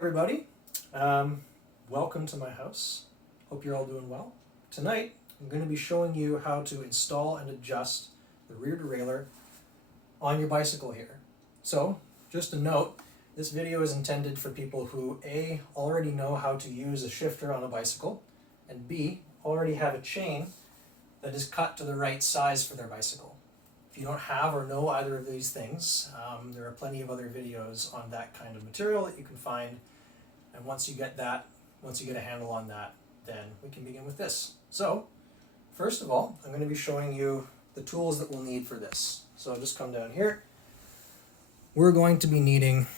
Everybody, welcome to my house. Hope you're all doing well. Tonight I'm going to be showing you how to install and adjust the rear derailleur on your bicycle here. So just a note, this video is intended for people who A, already know how to use a shifter on a bicycle, and B, already have a chain that is cut to the right size for their bicycle. If you don't have or know either of these things, there are plenty of other videos on that kind of material that you can find. And once you get a handle on that, then we can begin with this. So, first of all, I'm going to be showing you the tools that we'll need for this. So I'll just come down here. We're going to be needing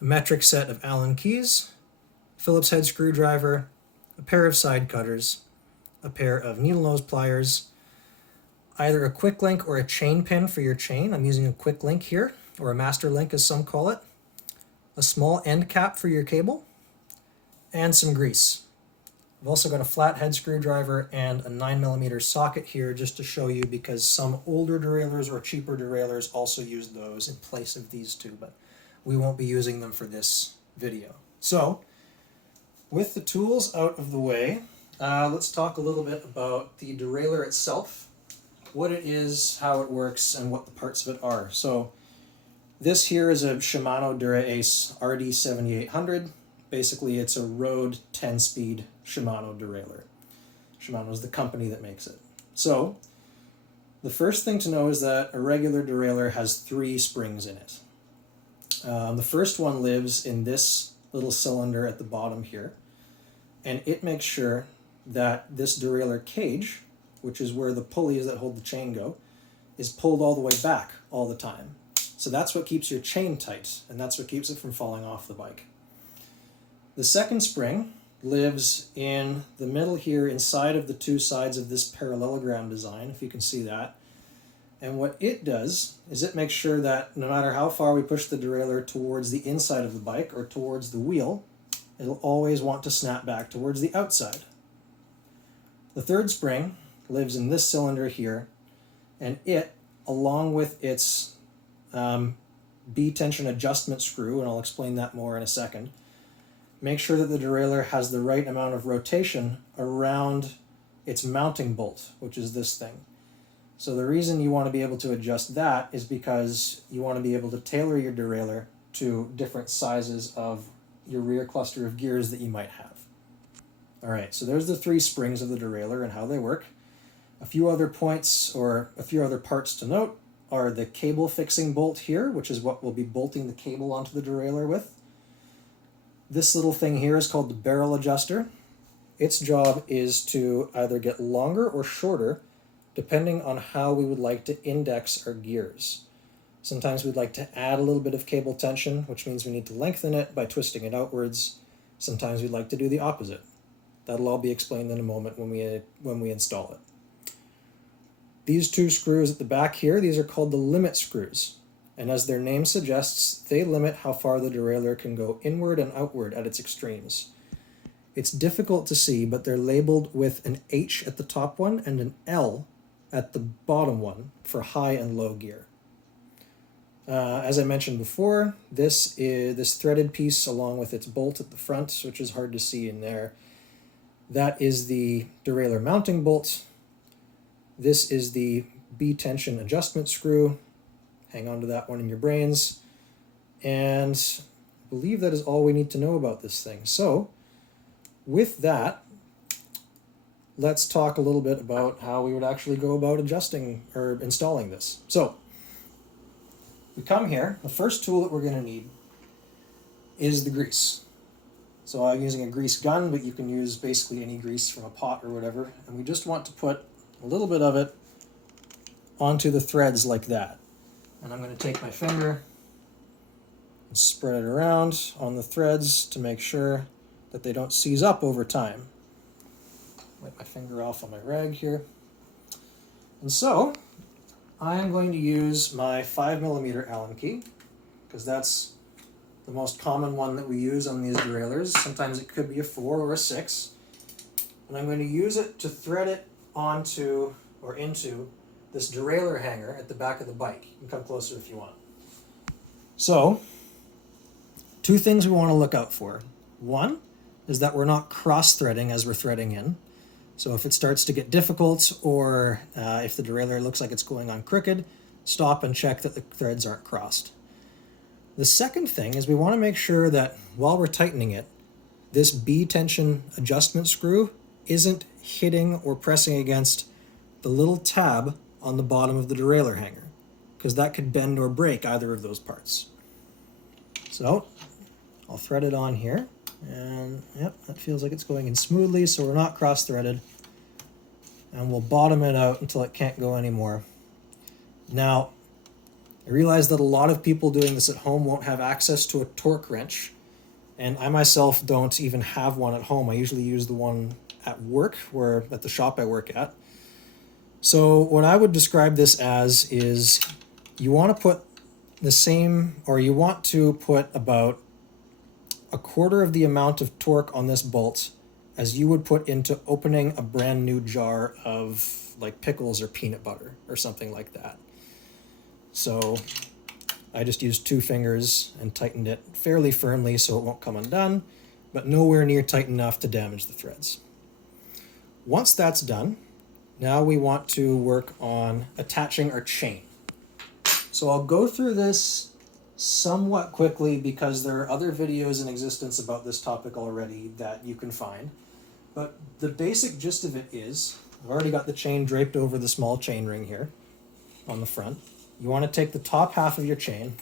a metric set of Allen keys, Phillips head screwdriver, a pair of side cutters, a pair of needle nose pliers, either a quick link or a chain pin for your chain. I'm using a quick link here, or a master link as some call it, a small end cap for your cable, and some grease. I've also got a flat head screwdriver and a 9mm socket here just to show you, because some older derailleurs or cheaper derailleurs also use those in place of these two, but we won't be using them for this video. So, with the tools out of the way, let's talk a little bit about the derailleur itself, what it is, how it works, and what the parts of it are. So, this here is a Shimano Derailleir RD7800. Basically, it's a road 10-speed Shimano derailleur. Shimano is the company that makes it. So, the first thing to know is that a regular derailleur has 3 springs in it. The first one lives in this little cylinder at the bottom here, and it makes sure that this derailleur cage, which is where the pulleys that hold the chain go, is pulled all the way back all the time. So that's what keeps your chain tight, and that's what keeps it from falling off the bike. The second spring lives in the middle here inside of the 2 sides of this parallelogram design, if you can see that. And what it does is it makes sure that no matter how far we push the derailleur towards the inside of the bike or towards the wheel, it'll always want to snap back towards the outside. The third spring lives in this cylinder here, and it, along with its B-tension adjustment screw, and I'll explain that more in a second, make sure that the derailleur has the right amount of rotation around its mounting bolt, which is this thing. So the reason you want to be able to adjust that is because you want to be able to tailor your derailleur to different sizes of your rear cluster of gears that you might have. Alright, so there's the 3 springs of the derailleur and how they work. A few other points, or a few other parts to note, are the cable fixing bolt here, which is what we'll be bolting the cable onto the derailleur with. This little thing here is called the barrel adjuster. Its job is to either get longer or shorter depending on how we would like to index our gears. Sometimes we'd like to add a little bit of cable tension, which means we need to lengthen it by twisting it outwards. Sometimes we'd like to do the opposite. That'll all be explained in a moment when we install it. These 2 screws at the back here, these are called the limit screws. And as their name suggests, they limit how far the derailleur can go inward and outward at its extremes. It's difficult to see, but they're labeled with an H at the top one and an L at the bottom one for high and low gear. As I mentioned before, this threaded piece along with its bolt at the front, which is hard to see in there, that is the derailleur mounting bolt. This is the B-tension adjustment screw. Hang on to that one in your brains. And I believe that is all we need to know about this thing. So, with that, let's talk a little bit about how we would actually go about adjusting or installing this. So, we come here. The first tool that we're going to need is the grease. So I'm using a grease gun, but you can use basically any grease from a pot or whatever. And we just want to put a little bit of it onto the threads like that. And I'm going to take my finger and spread it around on the threads to make sure that they don't seize up over time. Wipe my finger off on my rag here. And so, I am going to use my 5mm Allen key, because that's the most common one that we use on these derailleurs. Sometimes it could be a 4 or a 6. And I'm going to use it to thread it onto, or into, this derailleur hanger at the back of the bike. You can come closer if you want. So, 2 things we want to look out for. One is that we're not cross-threading as we're threading in. So if it starts to get difficult, or if the derailleur looks like it's going on crooked, stop and check that the threads aren't crossed. The second thing is we want to make sure that while we're tightening it, this B tension adjustment screw isn't hitting or pressing against the little tab on the bottom of the derailleur hanger, because that could bend or break either of those parts. So I'll thread it on here, and yep, that feels like it's going in smoothly, so we're not cross-threaded. And we'll bottom it out until it can't go anymore. Now, I realize that a lot of people doing this at home won't have access to a torque wrench, and I myself don't even have one at home. I usually use the one at work, or at the shop I work at. So what I would describe this as is you want to put the same, or you want to put about a quarter of the amount of torque on this bolt as you would put into opening a brand new jar of like pickles or peanut butter or something like that. So I just used 2 fingers and tightened it fairly firmly so it won't come undone, but nowhere near tight enough to damage the threads. Once that's done, now we want to work on attaching our chain. So I'll go through this somewhat quickly because there are other videos in existence about this topic already that you can find. But the basic gist of it is, I've already got the chain draped over the small chain ring here on the front. You want to take the top half of your chain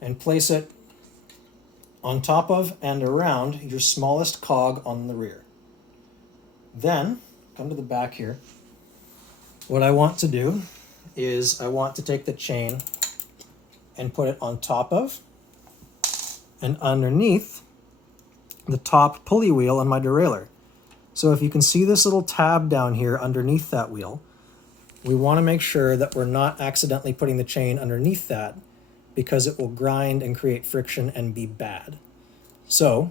and place it on top of and around your smallest cog on the rear. Then, come to the back here. What I want to do is I want to take the chain and put it on top of and underneath the top pulley wheel on my derailleur. So if you can see this little tab down here underneath that wheel, we want to make sure that we're not accidentally putting the chain underneath that, because it will grind and create friction and be bad. So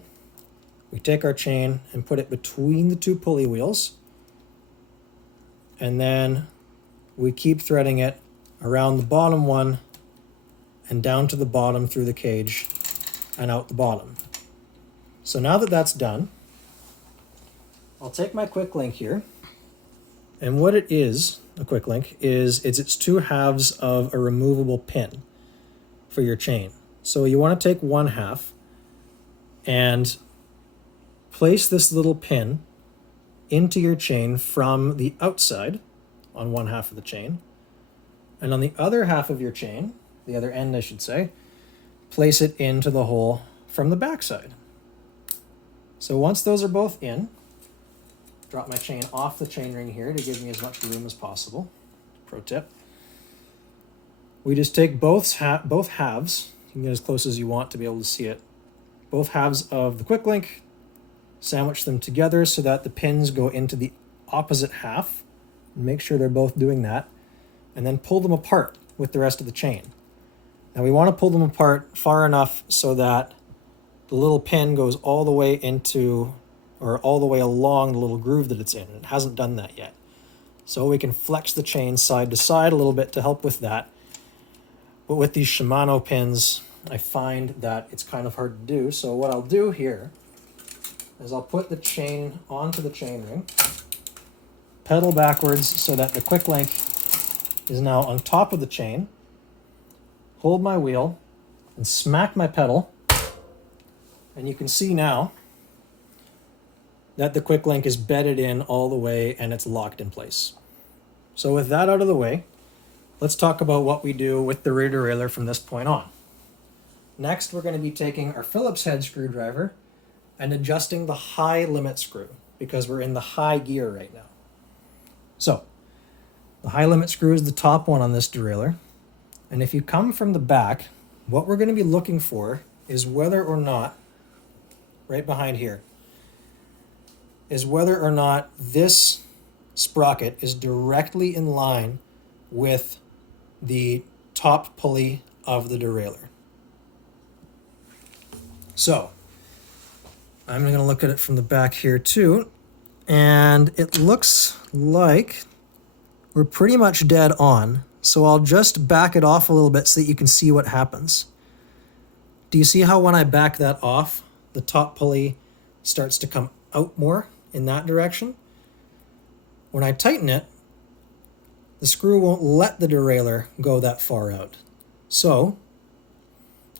we take our chain and put it between the 2 pulley wheels, and then we keep threading it around the bottom one and down to the bottom through the cage and out the bottom. So now that that's done, I'll take my quick link here, and what it is, a quick link, is it's 2 halves of a removable pin for your chain. So you want to take 1 half and place this little pin into your chain from the outside on 1 half of the chain, and on the other half of your chain, the other end I should say, place it into the hole from the backside. So once those are both in, drop my chain off the chain ring here to give me as much room as possible. Pro tip. We just take both halves, you can get as close as you want to be able to see it, both halves of the quick link, sandwich them together so that the pins go into the opposite half. Make sure they're both doing that, and then pull them apart with the rest of the chain. Now we want to pull them apart far enough so that the little pin goes all the way into, or all the way along the little groove that it's in. It hasn't done that yet. So we can flex the chain side to side a little bit to help with that. But with these Shimano pins, I find that it's kind of hard to do. So what I'll do here is I'll put the chain onto the chain ring, pedal backwards so that the quick link is now on top of the chain, hold my wheel, and smack my pedal. And you can see now that the quick link is bedded in all the way and it's locked in place. So with that out of the way, let's talk about what we do with the rear derailleur from this point on. Next, we're going to be taking our Phillips head screwdriver and adjusting the high limit screw, because we're in the high gear right now. So the high limit screw is the top one on this derailleur. And if you come from the back, what we're going to be looking for is whether or not, right behind here, is whether or not this sprocket is directly in line with the top pulley of the derailleur. So I'm going to look at it from the back here too, and it looks like we're pretty much dead on. So I'll just back it off a little bit so that you can see what happens. Do you see how when I back that off, the top pulley starts to come out more in that direction. When I tighten it, the screw won't let the derailleur go that far out. So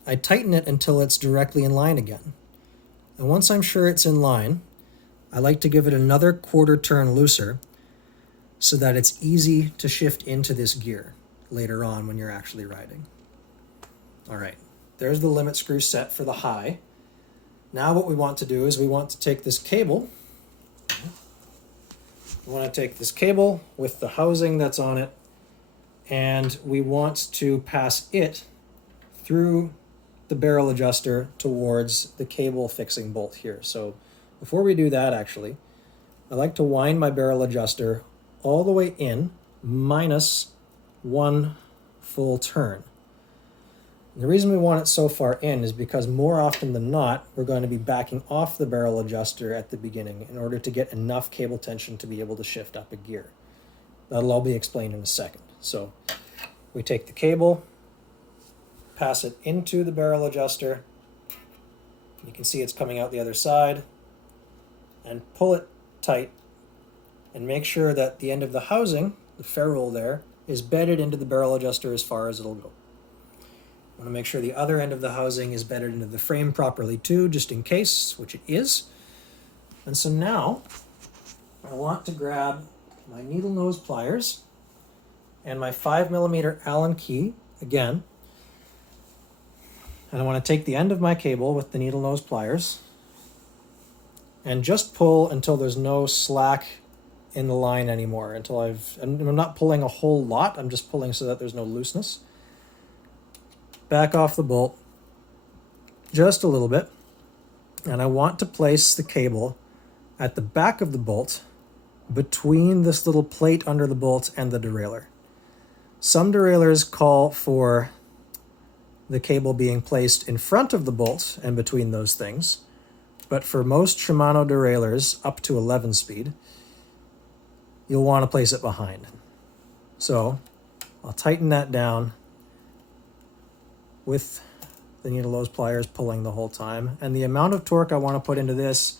I tighten it until it's directly in line again. And once I'm sure it's in line, I like to give it another quarter turn looser so that it's easy to shift into this gear later on when you're actually riding. All right, there's the limit screw set for the high. Now what we want to do is we want to take this cable. We want to take this cable with the housing that's on it, and we want to pass it through the barrel adjuster towards the cable fixing bolt here. So before we do that, actually, I like to wind my barrel adjuster all the way in minus one full turn. And the reason we want it so far in is because more often than not, we're going to be backing off the barrel adjuster at the beginning in order to get enough cable tension to be able to shift up a gear. That'll all be explained in a second. So we take the cable, pass it into the barrel adjuster. You can see it's coming out the other side, and pull it tight and make sure that the end of the housing, the ferrule there, is bedded into the barrel adjuster as far as it'll go. I want to make sure the other end of the housing is bedded into the frame properly too, just in case, which it is. And so now I want to grab my needle nose pliers and my 5mm Allen key again. And I want to take the end of my cable with the needle nose pliers and just pull until there's no slack in the line anymore, and I'm not pulling a whole lot, I'm just pulling so that there's no looseness. Back off the bolt just a little bit, and I want to place the cable at the back of the bolt between this little plate under the bolt and the derailleur. Some derailleurs call for the cable being placed in front of the bolt and between those things, but for most Shimano derailleurs up to 11 speed, you'll want to place it behind. So I'll tighten that down with the needle nose pliers pulling the whole time, and the amount of torque I want to put into this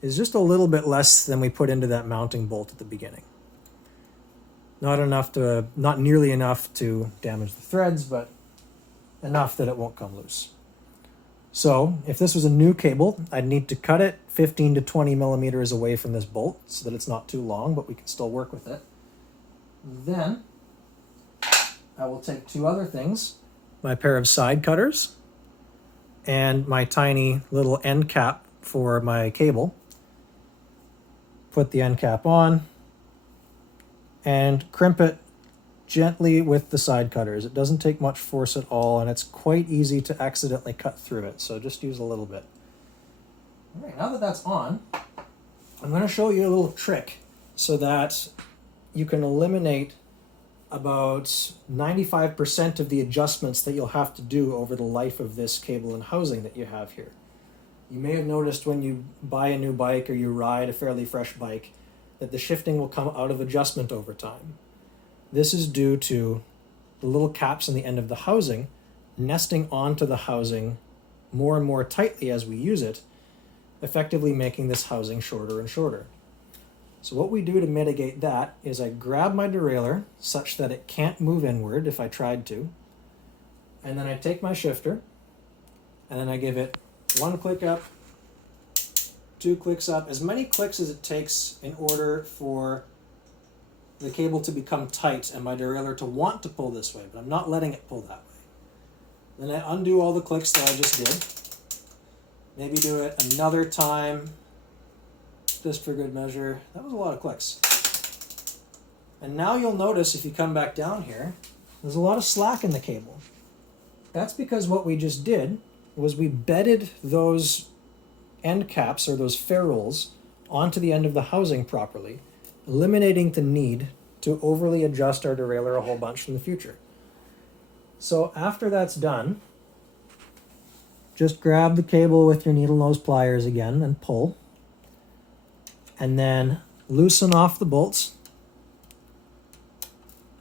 is just a little bit less than we put into that mounting bolt at the beginning. Not nearly enough to damage the threads, but enough that it won't come loose. So if this was a new cable, I'd need to cut it 15 to 20 millimeters away from this bolt so that it's not too long, but we can still work with it. Then I will take two other things, my pair of side cutters and my tiny little end cap for my cable. Put the end cap on and crimp it gently with the side cutters. It doesn't take much force at all, and it's quite easy to accidentally cut through it, so just use a little bit. All right, now that that's on, I'm going to show you a little trick so that you can eliminate about 95% of the adjustments that you'll have to do over the life of this cable and housing that you have here. You may have noticed when you buy a new bike or you ride a fairly fresh bike that the shifting will come out of adjustment over time. This is due to the little caps on the end of the housing nesting onto the housing more and more tightly as we use it, effectively making this housing shorter and shorter. So what we do to mitigate that is I grab my derailleur such that it can't move inward if I tried to, and then I take my shifter and then I give it one click up, two clicks up, as many clicks as it takes in order for the cable to become tight and my derailleur to want to pull this way, but I'm not letting it pull that way. Then I undo all the clicks that I just did. Maybe do it another time, just for good measure. That was a lot of clicks. And now you'll notice if you come back down here, there's a lot of slack in the cable. That's because what we just did was we bedded those end caps or those ferrules onto the end of the housing properly, eliminating the need to overly adjust our derailleur a whole bunch in the future. So after that's done, just grab the cable with your needle nose pliers again and pull, and then loosen off the bolts,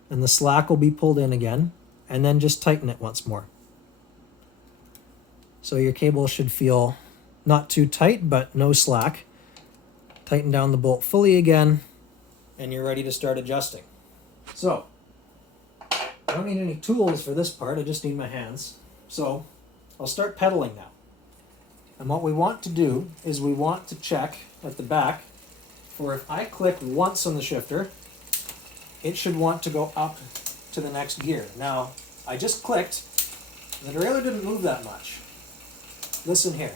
and the slack will be pulled in again, and then just tighten it once more. So your cable should feel Not too tight, but no slack. Tighten down the bolt fully again, and you're ready to start adjusting. So, I don't need any tools for this part, I just need my hands. So, I'll start pedaling now. And what we want to do is we want to check at the back for if I click once on the shifter, it should want to go up to the next gear. Now, I just clicked, the derailleur didn't move that much. Listen here.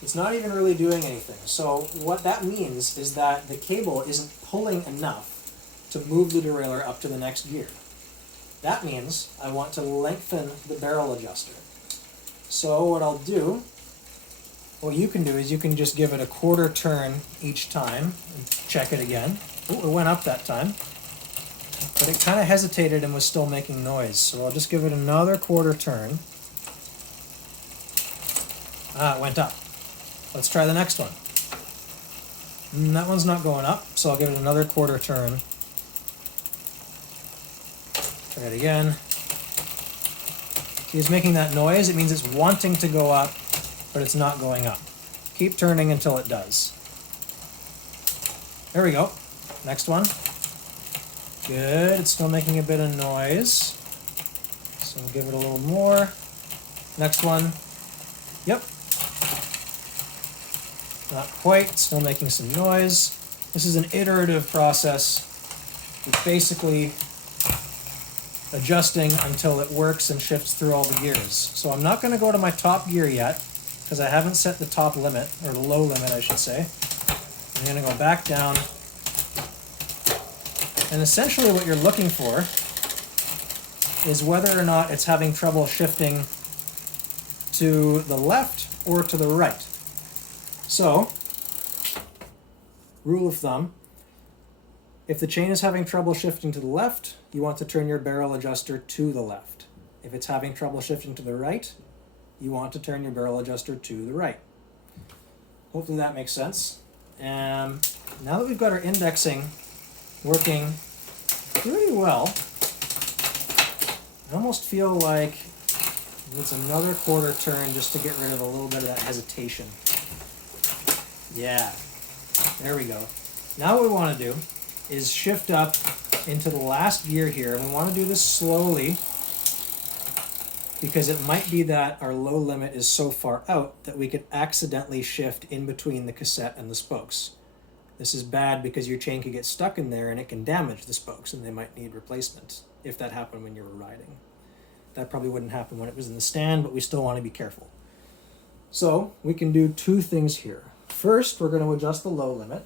It's not even really doing anything. So what that means is that the cable isn't pulling enough to move the derailleur up to the next gear. That means I want to lengthen the barrel adjuster. So what I'll do, what you can do is you can just give it a quarter turn each time and check it again. Oh, it went up that time. But it kind of hesitated and was still making noise. So I'll just give it another quarter turn. Ah, it went up. Let's try the next one. That one's not going up, so I'll give it another quarter turn. Try it again. See, it's making that noise. It means it's wanting to go up, but it's not going up. Keep turning until it does. There we go. Next one. Good. It's still making a bit of noise. So we'll give it a little more. Next one. Yep. Not quite, still making some noise. This is an iterative process. It's basically adjusting until it works and shifts through all the gears. So I'm not going to go to my top gear yet, because I haven't set the top limit, or the low limit I should say. I'm going to go back down. And essentially what you're looking for is whether or not it's having trouble shifting to the left or to the right. So, rule of thumb, if the chain is having trouble shifting to the left, you want to turn your barrel adjuster to the left. If it's having trouble shifting to the right, you want to turn your barrel adjuster to the right. Hopefully that makes sense. And now that we've got our indexing working pretty well, I almost feel like it's another quarter turn just to get rid of a little bit of that hesitation. Yeah, there we go. Now what we want to do is shift up into the last gear here, and we want to do this slowly because it might be that our low limit is so far out that we could accidentally shift in between the cassette and the spokes. This is bad because your chain could get stuck in there and it can damage the spokes and they might need replacement if that happened when you were riding. That probably wouldn't happen when it was in the stand, but we still want to be careful. So we can do two things here. First, we're going to adjust the low limit.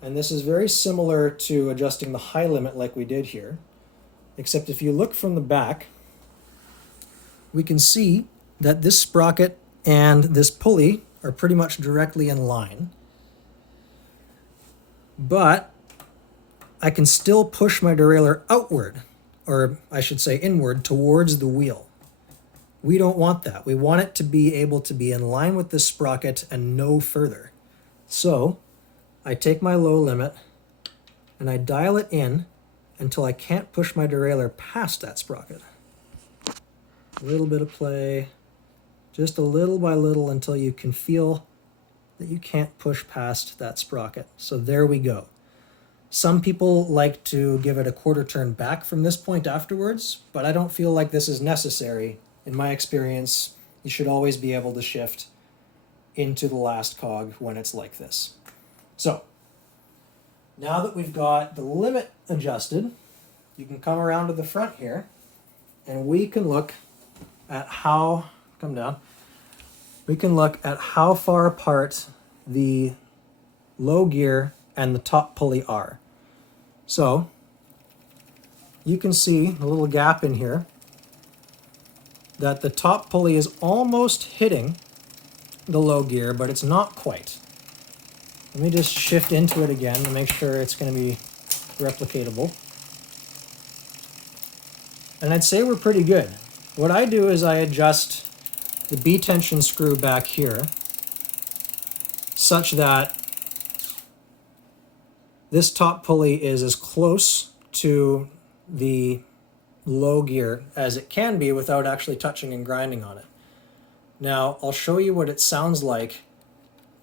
And this is very similar to adjusting the high limit like we did here. Except if you look from the back, we can see that this sprocket and this pulley are pretty much directly in line. But I can still push my derailleur outward, or I should say inward, towards the wheel. We don't want that. We want it to be able to be in line with this sprocket and no further. So I take my low limit and I dial it in until I can't push my derailleur past that sprocket. A little bit of play, just a little by little until you can feel that you can't push past that sprocket. So there we go. Some people like to give it a quarter turn back from this point afterwards, but I don't feel like this is necessary. In my experience, you should always be able to shift into the last cog when it's like this. So, now that we've got the limit adjusted, you can come around to the front here, and we can look at how, we can look at how far apart the low gear and the top pulley are. So, you can see a little gap in here that the top pulley is almost hitting the low gear, but it's not quite. Let me just shift into it again to make sure it's going to be replicatable. And I'd say we're pretty good. What I do is I adjust the B-tension screw back here such that this top pulley is as close to the low gear as it can be without actually touching and grinding on it. Now I'll show you what it sounds like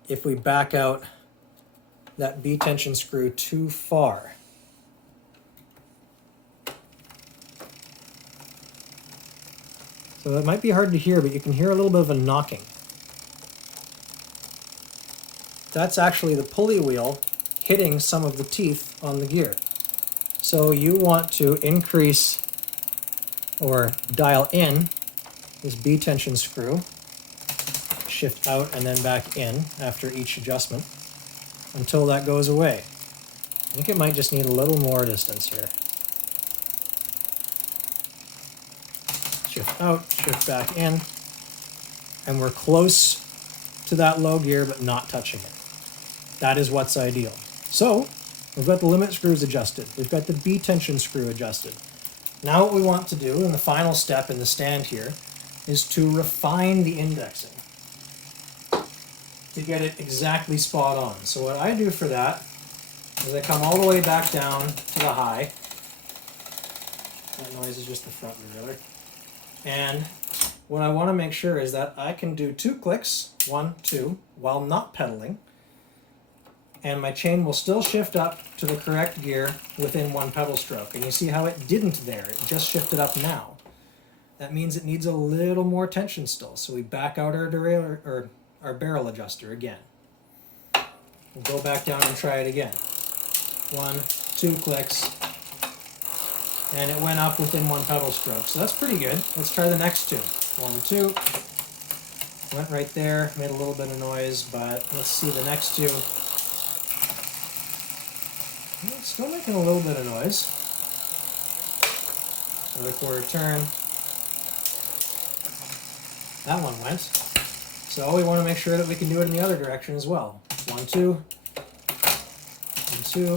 if we back out that B-tension screw too far. So it might be hard to hear, but you can hear a little bit of a knocking. That's actually the pulley wheel hitting some of the teeth on the gear. So you want to increase or dial in this B-tension screw, shift out and then back in after each adjustment until that goes away. I think it might just need a little more distance here. Shift out, shift back in, and we're close to that low gear but not touching it. That is what's ideal. So we've got the limit screws adjusted. We've got the B-tension screw adjusted. Now what we want to do in the final step in the stand here is to refine the indexing to get it exactly spot on. So what I do for that is I come all the way back down to the high. That noise is just the front derailleur. And what I want to make sure is that I can do 2 clicks, 1, 2, while not pedaling, and my chain will still shift up to the correct gear within 1 pedal stroke. And you see how it didn't there, it just shifted up now. That means it needs a little more tension still. So we back out our derailleur, or our barrel adjuster again. We'll go back down and try it again. 1, 2 clicks, and it went up within 1 pedal stroke. So that's pretty good. Let's try the next 2. 1, 2. Went right there, made a little bit of noise, but let's see the next 2. It's still making a little bit of noise. Another quarter turn. That one went. So we want to make sure that we can do it in the other direction as well. 1, 2. 1, 2.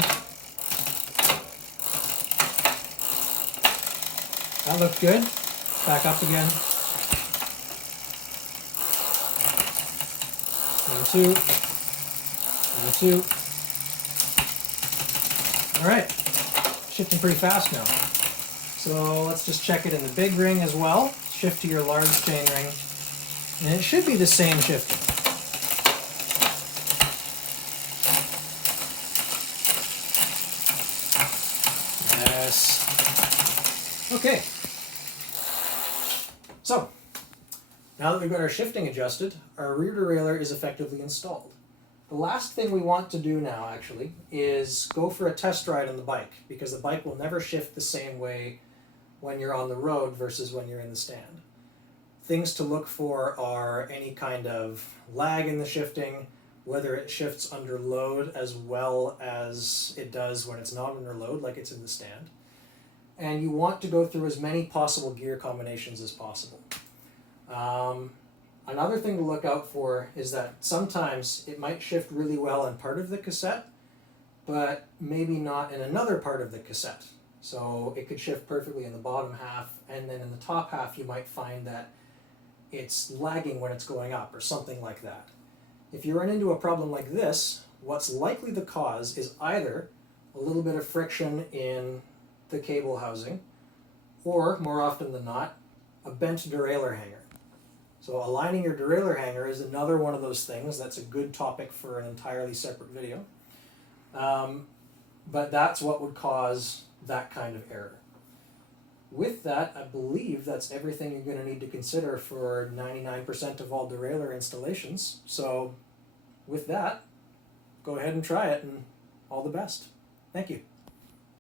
That looked good. Back up again. 1, 2. 1, 2. All right. Shifting pretty fast now. So let's just check it in the big ring as well. Shift to your large chain ring. And it should be the same shifting. Yes. Okay. So, now that we've got our shifting adjusted, our rear derailleur is effectively installed. The last thing we want to do now, actually, is go for a test ride on the bike, because the bike will never shift the same way when you're on the road versus when you're in the stand. Things to look for are any kind of lag in the shifting, whether it shifts under load as well as it does when it's not under load, like it's in the stand. And you want to go through as many possible gear combinations as possible. Another thing to look out for is that sometimes it might shift really well in part of the cassette, but maybe not in another part of the cassette. So it could shift perfectly in the bottom half, and then in the top half you might find that it's lagging when it's going up or something like that. If you run into a problem like this, what's likely the cause is either a little bit of friction in the cable housing, or more often than not, a bent derailleur hanger. So aligning your derailleur hanger is another one of those things. That's a good topic for an entirely separate video. But that's what would cause that kind of error. With that, I believe that's everything you're going to need to consider for 99% of all derailleur installations. So with that, go ahead and try it, and all the best. Thank you.